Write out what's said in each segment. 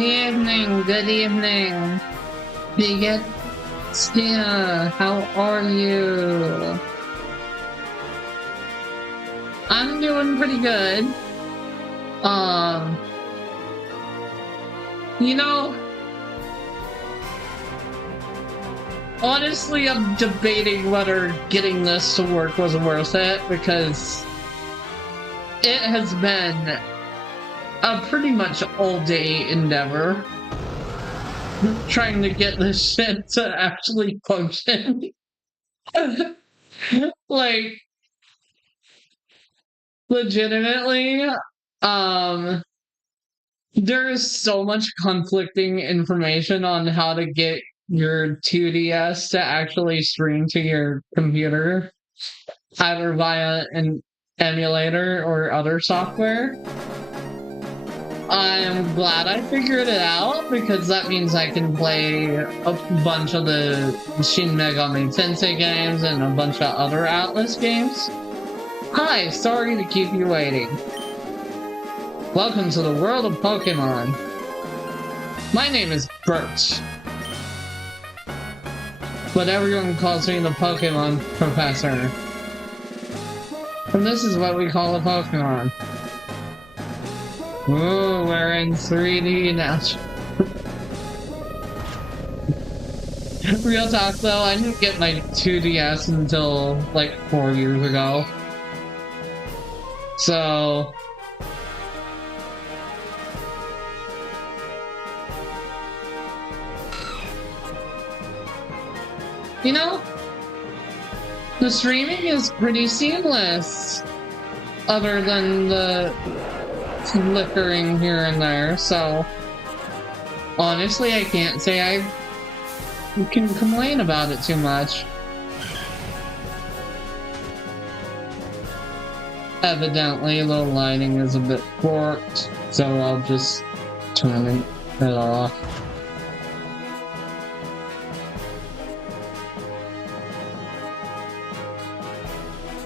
Good evening, good evening. Bigot Stina, how are you? I'm doing pretty good. You know, honestly, I'm debating whether getting this to work was worth it, because it has been a pretty much all-day endeavor trying to get this shit to actually function. Like, legitimately, there is so much conflicting information on how to get your 2DS to actually stream to your computer, either via an emulator or other software. I'm glad I figured it out, because that means I can play a bunch of the Shin Megami Tensei games and a bunch of other Atlas games. Hi, sorry to keep you waiting. Welcome to the world of Pokemon. My name is Birch, but everyone calls me the Pokemon Professor. And this is what we call a Pokemon. Ooh, we're in 3D now. Real talk though, I didn't get my 2DS until like 4 years ago. So... you know, the streaming is pretty seamless, other than the flickering here and there, so honestly I can't say I can complain about it too much. Evidently the lighting is a bit forked, so I'll just turn it off.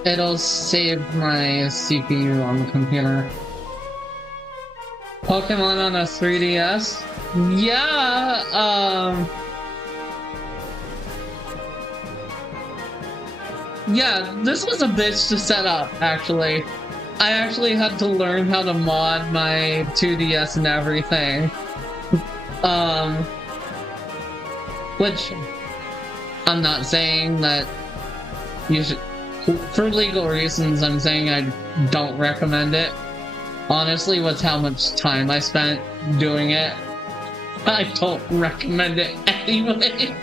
It'll save my CPU on the computer. Pokemon on a 3DS? Yeah, yeah, this was a bitch to set up, actually. I actually had to learn how to mod my 2DS and everything. Which, I'm not saying that you should... for legal reasons, I'm saying I don't recommend it. Honestly, with how much time I spent doing it, I don't recommend it anyway.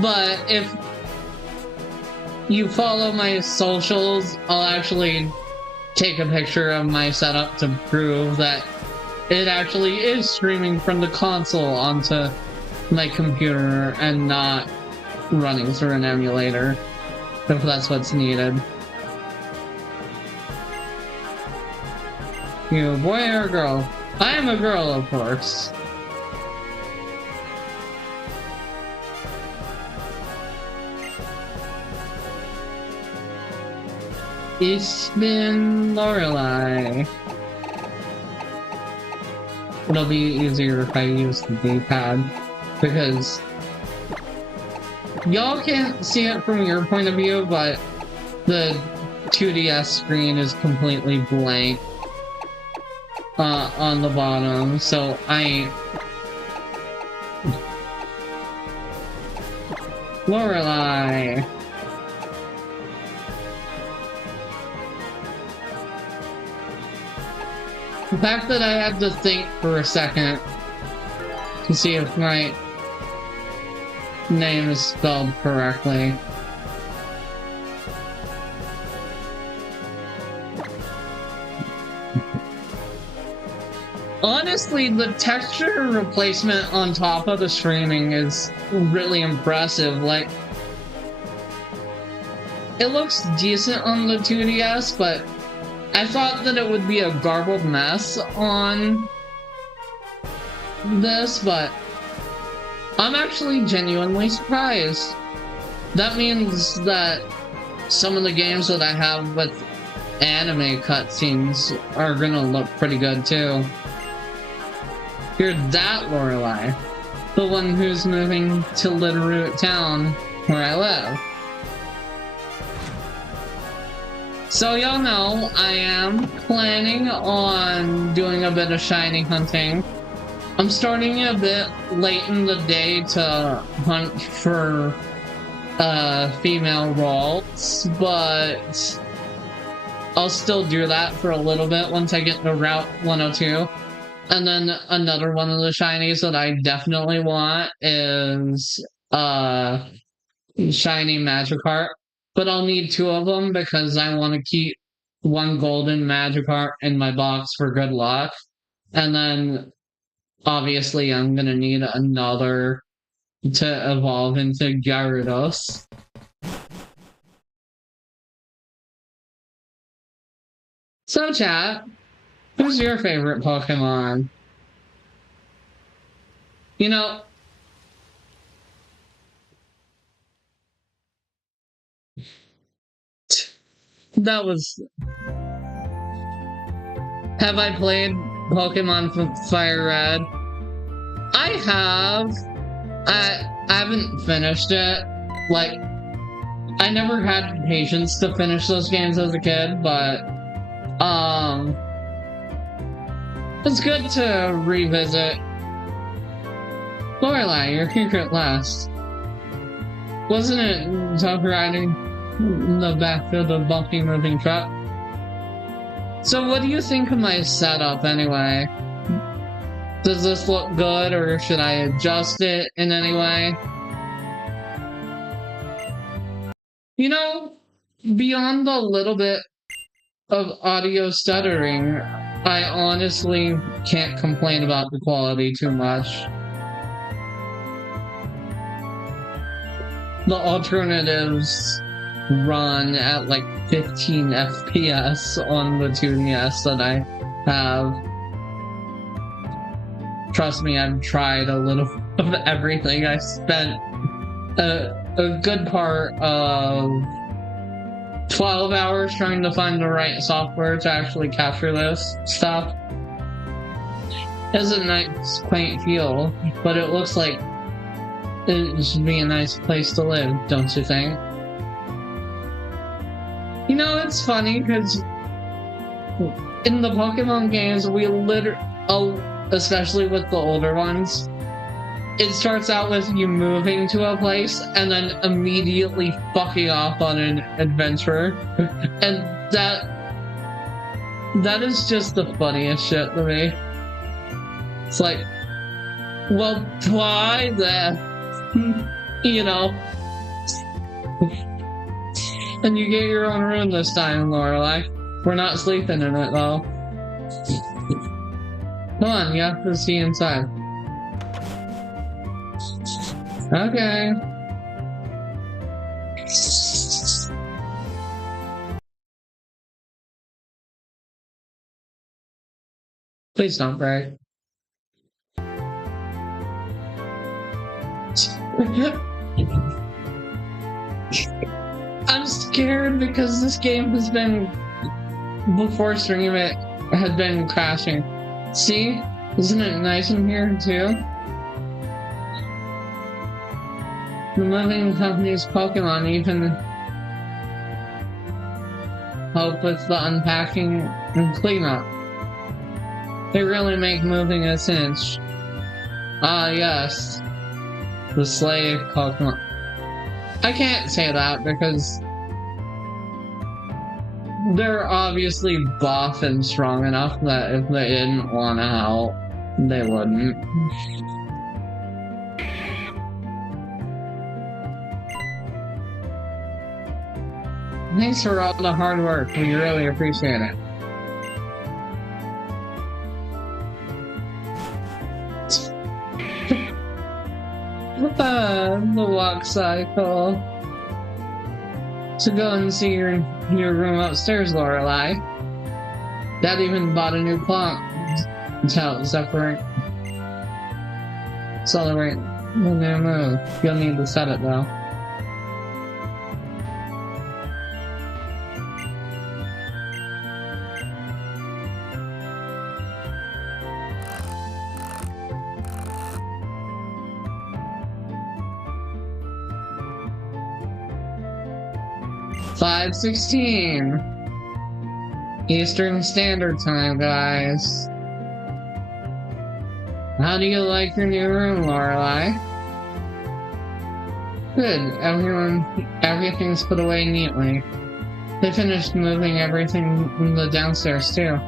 But if you follow my socials, I'll actually take a picture of my setup to prove that it actually is streaming from the console onto my computer and not running through an emulator, if that's what's needed. You a boy or a girl? I am a girl, of course. Ich bin Lorelei. It'll be easier if I use the D-pad, because y'all can't see it from your point of view, but the 2DS screen is completely blank on the bottom, so I ain't... Lorelei! The fact that I had to think for a second to see if my name is spelled correctly. Honestly, the texture replacement on top of the streaming is really impressive. Like, it looks decent on the 2DS, but I thought that it would be a garbled mess on this, but I'm actually genuinely surprised. That means that some of the games that I have with anime cutscenes are gonna look pretty good too. You're that Lorelei, the one who's moving to Little Town where I live. So y'all know I am planning on doing a bit of shiny hunting. I'm starting a bit late in the day to hunt for female ralts, but I'll still do that for a little bit once I get to Route 102. And then another one of the shinies that I definitely want is shiny Magikarp. But I'll need 2 of them because I want to keep 1 golden Magikarp in my box for good luck. And then obviously I'm gonna need another to evolve into Gyarados. So chat, who's your favorite Pokemon? You know, that was... Have I played Pokemon Fire Red? I have. I haven't finished it. Like, I never had patience to finish those games as a kid, but it's good to revisit. Lorelei, you're here at last. Wasn't it tough riding in the back of the bumpy moving truck? So what do you think of my setup anyway? Does this look good, or should I adjust it in any way? You know, beyond a little bit of audio stuttering, I honestly can't complain about the quality too much. The alternatives run at like 15 FPS on the 2DS that I have. Trust me, I've tried a little of everything. I spent a good part of 12 hours trying to find the right software to actually capture this stuff. It's a nice, quaint feel, but it looks like it should be a nice place to live, don't you think? You know, it's funny, because in the Pokemon games, we especially with the older ones, it starts out with you moving to a place and then immediately fucking off on an adventure. And that is just the funniest shit to me. It's like, well, why then? You know? And you get your own room this time, Lorelei. We're not sleeping in it, though. Come on, you have to see inside. Okay. Please don't break. I'm scared because this game has been, before streaming it, had been crashing. See? Isn't it nice in here, too? The moving company's Pokemon even help with the unpacking and cleanup. They really make moving a cinch. Ah, yes. The slave Pokemon. I can't say that because they're obviously buff and strong enough that if they didn't want to help, they wouldn't. Thanks for all the hard work. We really appreciate it. The walk cycle. To go and see your room upstairs, Lorelei. Dad even bought a new clock to help celebrate the new move. You'll need to set it though. 5:16 Eastern Standard Time, guys. How do you like your new room, Lorelai? Good. Everything's put away neatly. They finished moving everything in the downstairs too.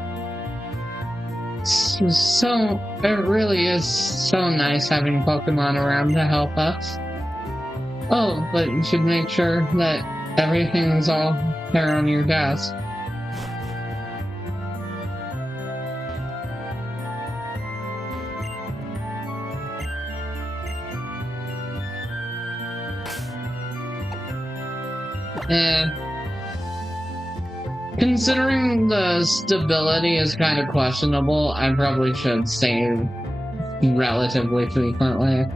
So it really is so nice having Pokemon around to help us. Oh, but you should make sure that everything's all there on your desk. Considering the stability is kind of questionable, I probably should save relatively frequently.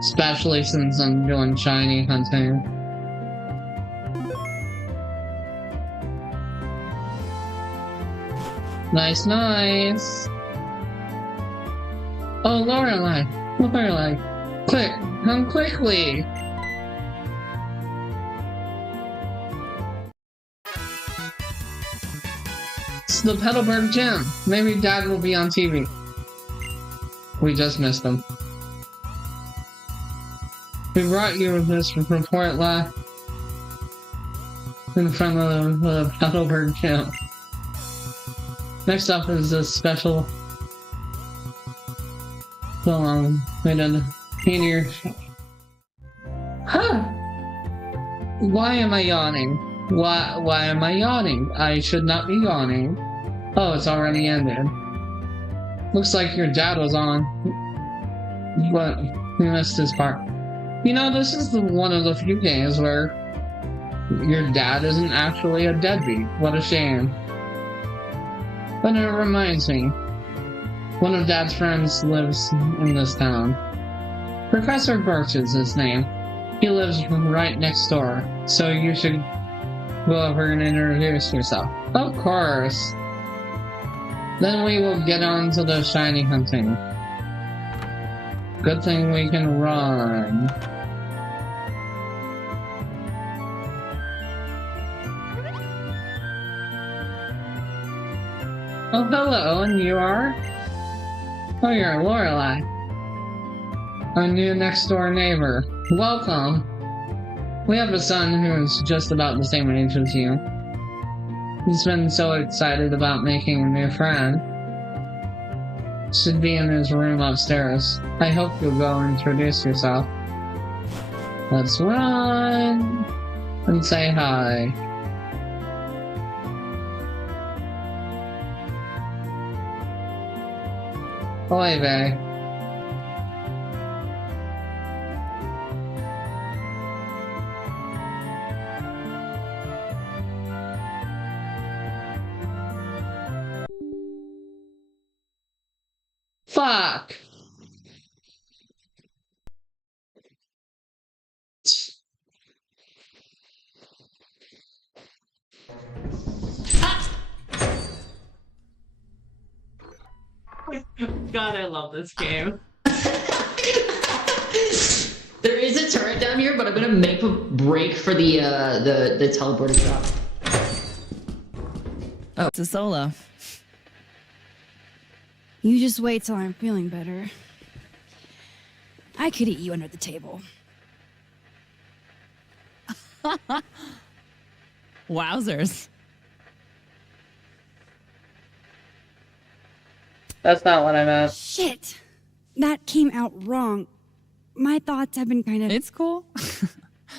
Especially since I'm doing shiny hunting. Nice, nice! Oh, Lorelai! Lorelai! Quick! Come quickly! It's the Petalburg Gym! Maybe Dad will be on TV. We just missed him. We brought you this report live in front of the Petalburg Gym. Next up is a special rated senior. Huh! Why am I yawning? Why am I yawning? I should not be yawning. Oh, it's already ended. Looks like your dad was on, but we missed his part. You know, this is one of the few games where your dad isn't actually a deadbeat. What a shame. But it reminds me, one of Dad's friends lives in this town. Professor Birch is his name. He lives right next door, so you should go over and introduce yourself. Of course. Then we will get on to the shiny hunting. Good thing we can run. Oh, hello, and you are? Oh, you're Lorelai. Our new next-door neighbor. Welcome. We have a son who is just about the same age as you. He's been so excited about making a new friend. Should be in his room upstairs. I hope you'll go introduce yourself. Let's run and say hi. Oy vey. Fuck! God, I love this game. There is a turret down here, but I'm gonna make a break for the teleporter drop. Oh, it's a solo. You just wait till I'm feeling better. I could eat you under the table. Wowzers. That's not what I meant. Shit! That came out wrong. My thoughts have been kind of... It's cool.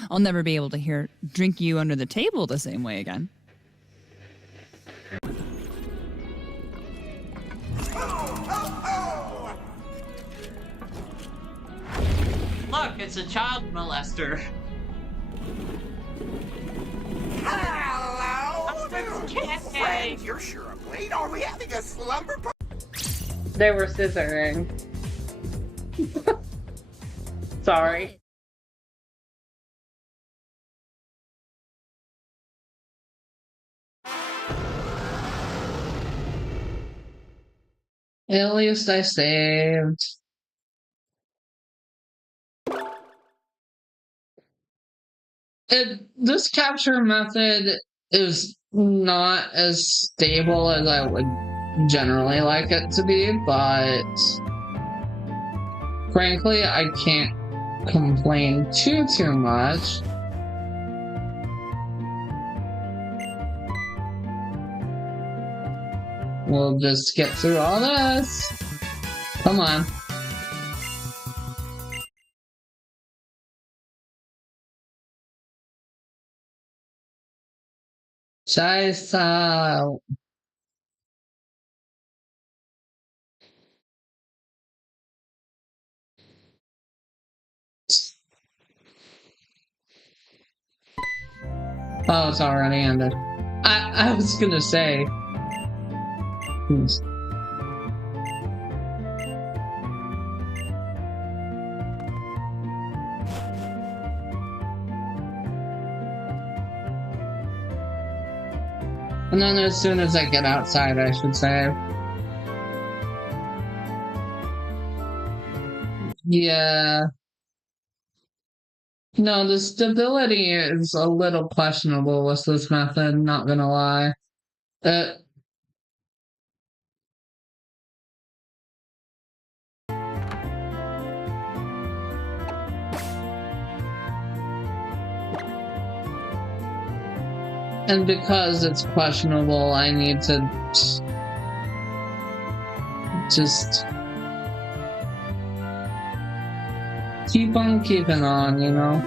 I'll never be able to hear drink you under the table the same way again. Look, it's a child molester. Hello, friends. You're sure of late. Are we having a slumber party? They were scissoring. Sorry. At least I saved. This capture method is not as stable as I would generally like it to be, but frankly, I can't complain too much. We'll just get through all this. Come on. Scheiße. Oh, it's already ended. I was gonna say. And then as soon as I get outside, I should say. Yeah. No, the stability is a little questionable with this method, not gonna lie. And because it's questionable, I need to just keep on keeping on, you know?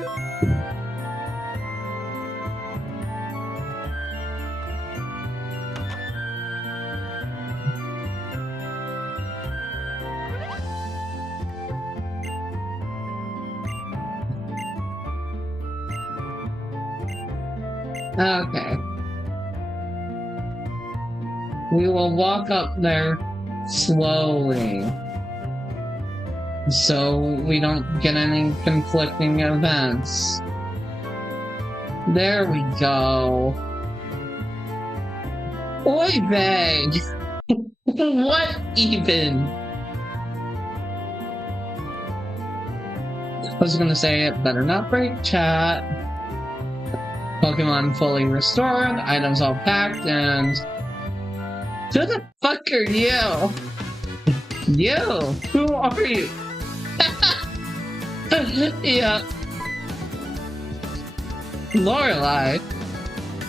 Okay. We will walk up there slowly, so we don't get any conflicting events. There we go. Oy vey! What even? I was gonna say it better not break chat. Pokemon fully restored, items all packed, and who the fuck are you? You? Who are you? Yeah. Lorelei?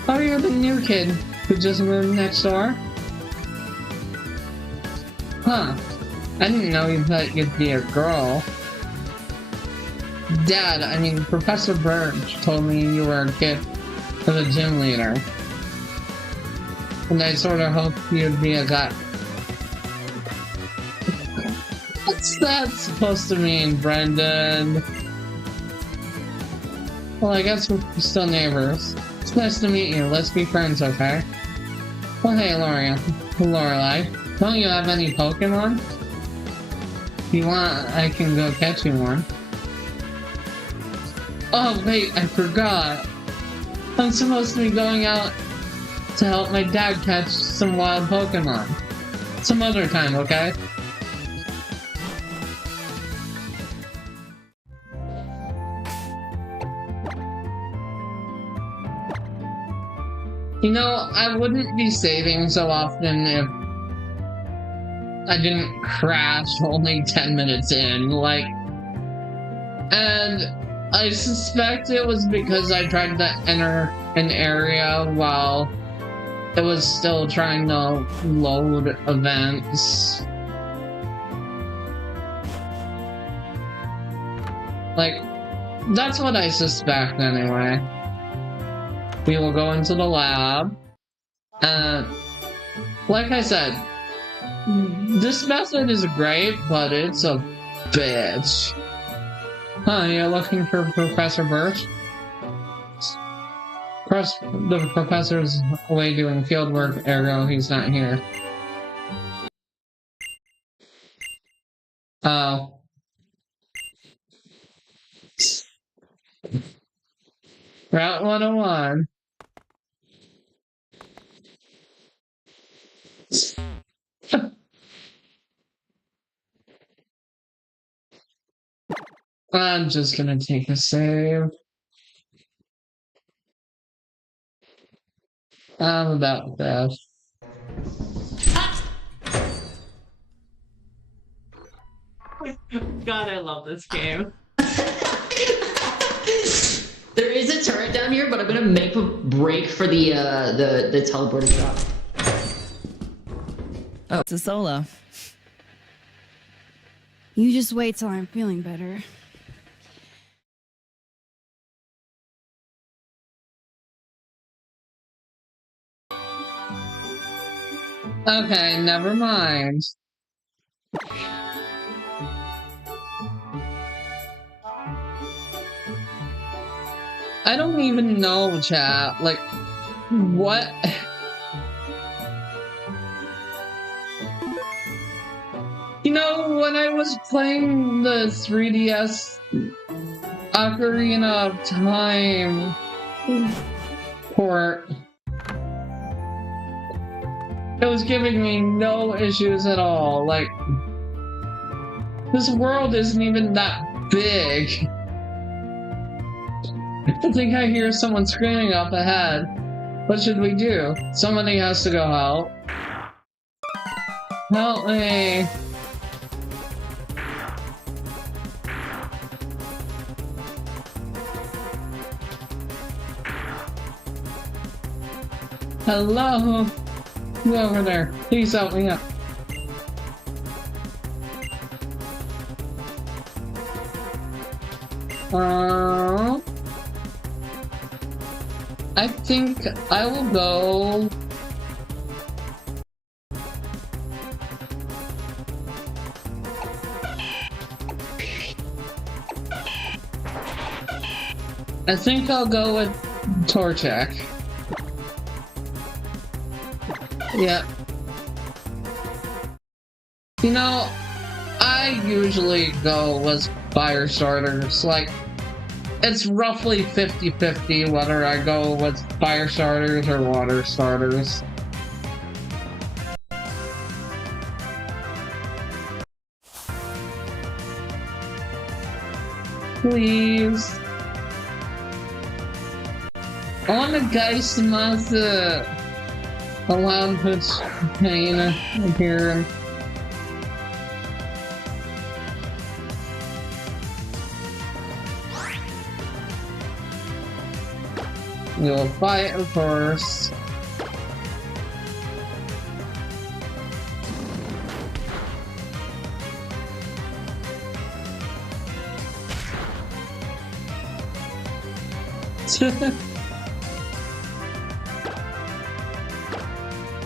Oh, you're the new kid who just moved next door? Huh. I didn't know you thought you'd be a girl. Dad, I mean, Professor Birch told me you were a kid of a gym leader. And I sort of hoped you'd be a guy. What's that supposed to mean, Brendan? Well, I guess we're still neighbors. It's nice to meet you. Let's be friends, okay? Well, hey, Lorelei. Don't you have any Pokemon? If you want, I can go catch you one. Oh, wait, I forgot. I'm supposed to be going out to help my dad catch some wild Pokemon. Some other time, okay? You know, I wouldn't be saving so often if I didn't crash only 10 minutes in, like... And I suspect it was because I tried to enter an area while it was still trying to load events. Like, that's what I suspect anyway. We will go into the lab. Like I said, this method is great, but it's a bitch. Huh, you're looking for Professor Birch? Of course, the professor's away doing field work, ergo he's not here. Oh. Route 101. I'm just gonna take a save. I'm about that. God, I love this game. There is a turret down here, but I'm gonna make a break for the teleporter drop. Oh, it's a solo. You just wait till I'm feeling better. Okay, never mind. I don't even know, chat. Like, what? You know, when I was playing the 3DS Ocarina of Time port, it was giving me no issues at all. Like, this world isn't even that big. I think I hear someone screaming up ahead. What should we do? Somebody has to go help. Help me. Hello? Who over there? Please help me up. I think I will go. I think I'll go with Torchak. Yeah. You know, I usually go with fire starters. Like, it's roughly 50-50 whether I go with fire starters or water starters. Please. I want to guys master allowed puts pain here. We'll fight, of course.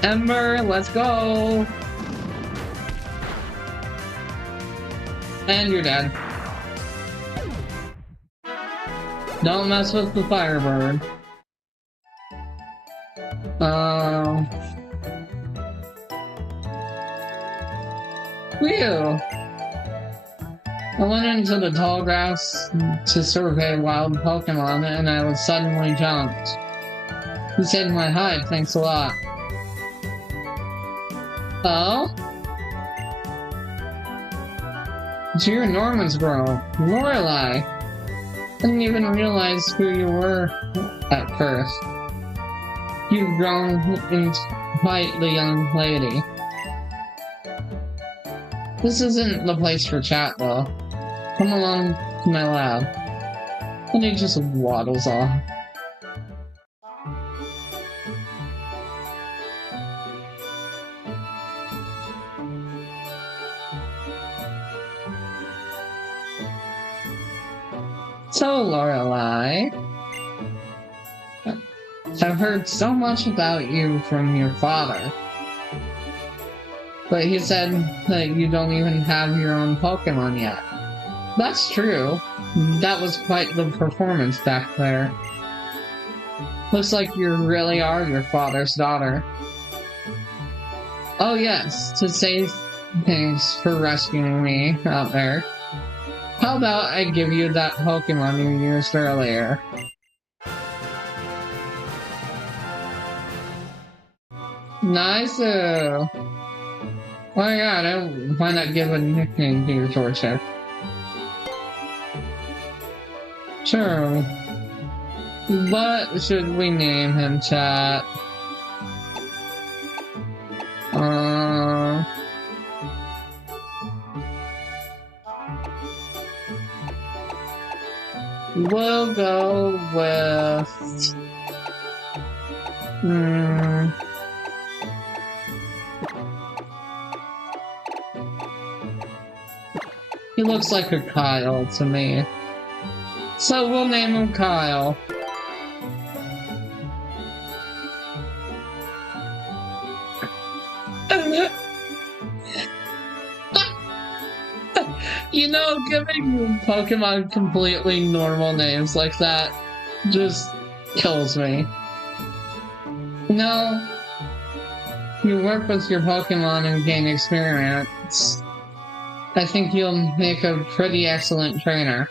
Ember, let's go! And you're dead. Don't mess with the Firebird. Whew! I went into the tall grass to survey wild Pokemon and I was suddenly jumped. You saved my hide, thanks a lot. Oh? It's your Norman's girl, Lorelei. Didn't even realize who you were at first. You've grown into quite the young lady. This isn't the place for chat, though. Come along to my lab. And he just waddles off. So, Lorelei, I've heard so much about you from your father. But he said that you don't even have your own Pokemon yet. That's true. That was quite the performance back there. Looks like you really are your father's daughter. Oh yes, to say thanks for rescuing me out there. How about I give you that Pokemon you used earlier? Nice. Oh my god, why not give a nickname to your Torchic? Sure. What should we name him, chat? We'll go with... He looks like a Kyle to me. So we'll name him Kyle. You know, giving Pokemon completely normal names like that just kills me. No, you work with your Pokemon and gain experience. I think you'll make a pretty excellent trainer.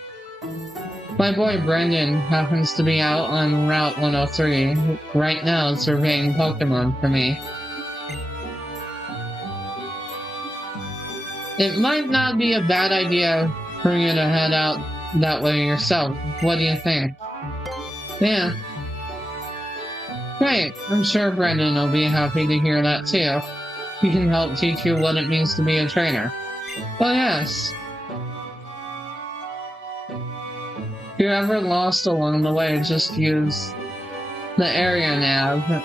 My boy Brendan happens to be out on Route 103 right now surveying Pokemon for me. It might not be a bad idea for you to head out that way yourself. What do you think? Yeah. Great. I'm sure Brendan will be happy to hear that too. He can help teach you what it means to be a trainer. Oh yes. If you're ever lost along the way, just use the area nav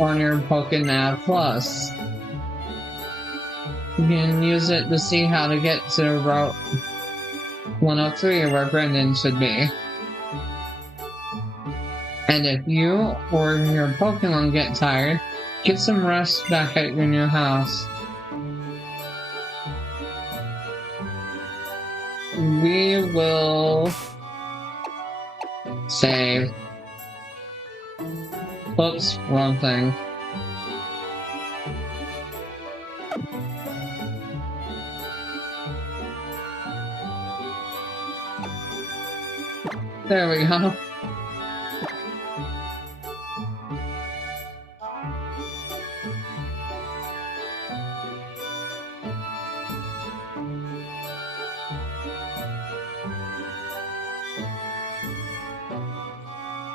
on your PokeNav Plus. You can use it to see how to get to Route 103 where Brendan should be. And if you or your Pokemon get tired, get some rest back at your new house. We will save. Oops, wrong thing. There we go.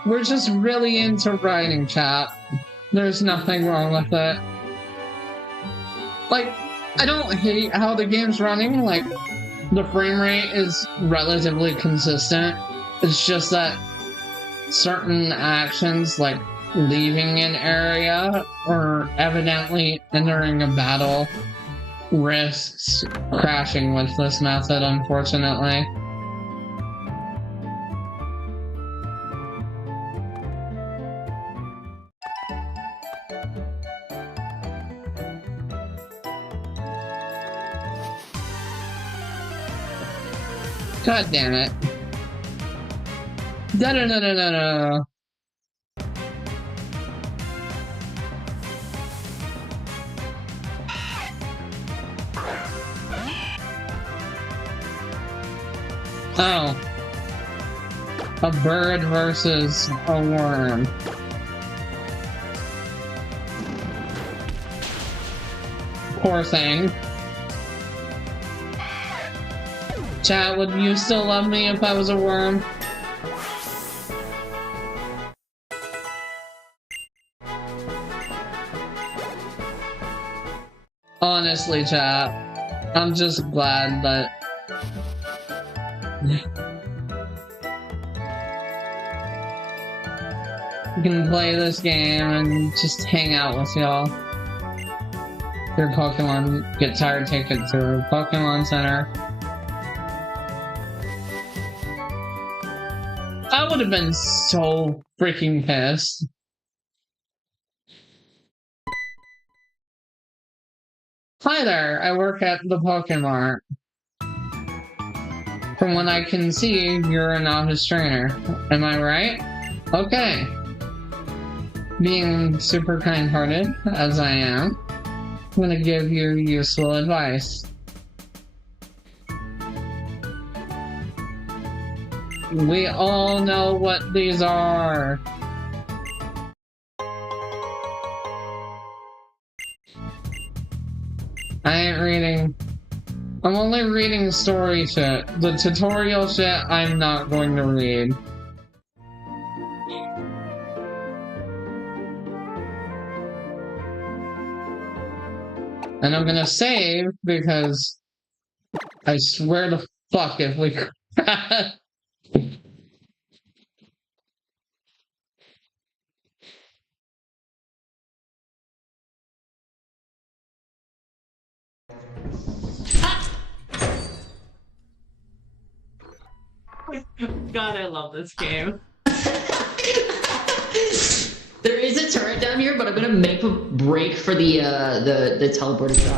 We're just really into writing, chat. There's nothing wrong with it. Like, I don't hate how the game's running, like, the frame rate is relatively consistent. It's just that certain actions, like leaving an area or evidently entering a battle, risks crashing with this method, unfortunately. God damn it. Da-da-da-da-da-da. Oh. A bird versus a worm. Poor thing. Chat, would you still love me if I was a worm? Honestly, chat, I'm just glad that you can play this game and just hang out with y'all. If your Pokemon get tired, take it to a Pokemon Center. I would have been so freaking pissed. Hi there, I work at the Pokemart. From what I can see, you're a novice trainer. Am I right? Okay. Being super kind-hearted, as I am, I'm gonna give you useful advice. We all know what these are. I ain't reading. I'm only reading story shit. The tutorial shit, I'm not going to read. And I'm gonna save because I swear to fuck if we God, I love this game. There is a turret down here, but I'm gonna make a break for the teleporter shop.